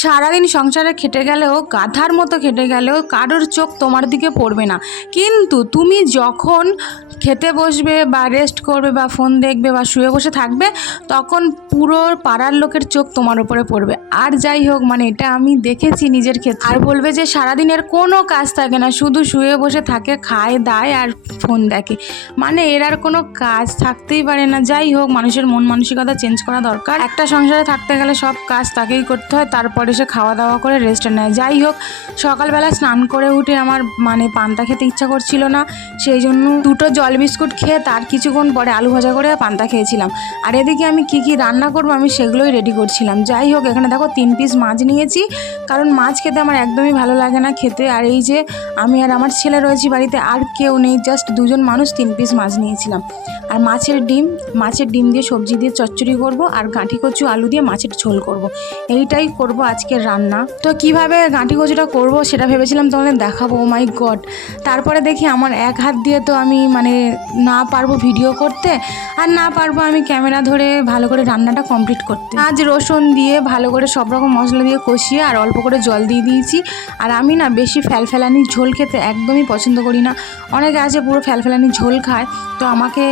সারাদিন সংসারে খেটে গেলেও গাধার মতো খেটে গেলেও কারোর চোখ তোমার দিকে পড়বে না, কিন্তু তুমি যখন খেতে বসবে বা রেস্ট করবে বা ফোন দেখবে বা শুয়ে বসে থাকবে তখন পুরো পাড়ার লোকের চোখ তোমার উপরে পড়বে। আর যাই হোক, মানে এটা আমি দেখেছি নিজের ক্ষেত্রে। আর বলবে যে সারাদিনের কোনো কাজ থাকে না, শুধু শুয়ে বসে থাকে, খায় দায় আর ফোন দেখে, মানে এর আর কোনো কাজ থাকতেই পারে না। যাই হোক, মানুষের মন মানসিকতা চেঞ্জ করা দরকার। একটা সংসারে থাকতে গেলে সব কাজ তাকেই করতে হয়, তারপরে সে খাওয়া দাওয়া করে রেস্ট নেয়। যাই হোক, সকালবেলা স্নান করে উঠে আমার পান্তা খেতে ইচ্ছা করছিল না, সেই জন্য দুটো জল বিস্কুট খেয়ে তার কিছুক্ষণ পরে আলু ভাজা করে পান্তা খেয়েছিলাম। আর এদিকে আমি কি রান্না করবো আমি সেগুলোই রেডি করছিলাম। যাই হোক, এখানে দেখো 3 পিস মাছ নিয়েছি, কারণ মাছ খেতে আমার একদমই ভালো লাগে না খেতে। আর এই যে আমি আর আমার ছেলে রয়েছি বাড়িতে, আর কেউ নেই, জাস্ট দুজন মানুষ, 3 পিস মাছ নিয়েছিলাম। আর মাছের ডিম দিয়ে সবজি দিয়ে চচ্চড়ি করব, আর গাঁঠি কচু আলু দিয়ে মাছের ঝোল করব। এইটাই করব আজকের রান্না। তো কিভাবে গাঁঠি কচুটা করব সেটা ভেবেছিলাম তোমাদের দেখাবো। ও মাই গড! তারপরে দেখি আমার এক হাত দিয়ে তো আমি না পারবো ভিডিও করতে, আর না পারবো আমি ক্যামেরা ধরে ভালো করে রান্নাটা কমপ্লিট করতে। আজ রসুন দিয়ে ভালো করে সব রকম মশলা দিয়ে কষিয়ে আর অল্প করে জল দিয়ে দিয়েছি। আর আমি না বেশি ফ্যালফেলানি ঝোল খেতে একদমই পছন্দ করি না। অনেকে আছে পুরো ফ্যালফেলানি ঝোল খায়, তো আমাকে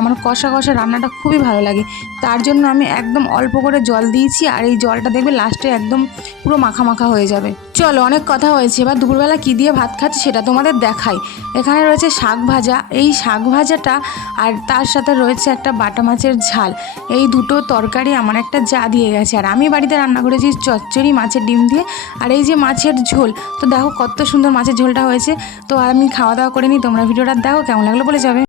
আমার কষা কষা রান্নাটা খুবই ভালো লাগে। তার জন্য আমি একদম অল্প করে জল দিয়েছি, আর এই জলটা দেখবে লাস্টে একদম পুরো মাখা মাখা হয়ে যাবে। চলো, অনেক কথা হয়েছে, এবার দুপুরবেলা কী দিয়ে ভাত খাচ্ছি সেটা তোমাদের দেখাই। এখানে রয়েছে শাক ভাজা, এই শাক ভাজাটা আর তার সাথে রয়েছে একটা বাটা মাছের ঝাল। এই দুটো তরকারি আমার একটা যা দিয়ে গেছে, আর আমি বাড়িতে রান্না করেছি চচ্চড়ি মাছের ডিম দিয়ে, আর এই যে মাছের ঝোল। তো দেখো কত সুন্দর মাছের ঝোলটা হয়েছে। তো আমি খাওয়া দাওয়া করে নিই, তোমরা ভিডিওটা দেখো, কেমন লাগলো বলে যাবে।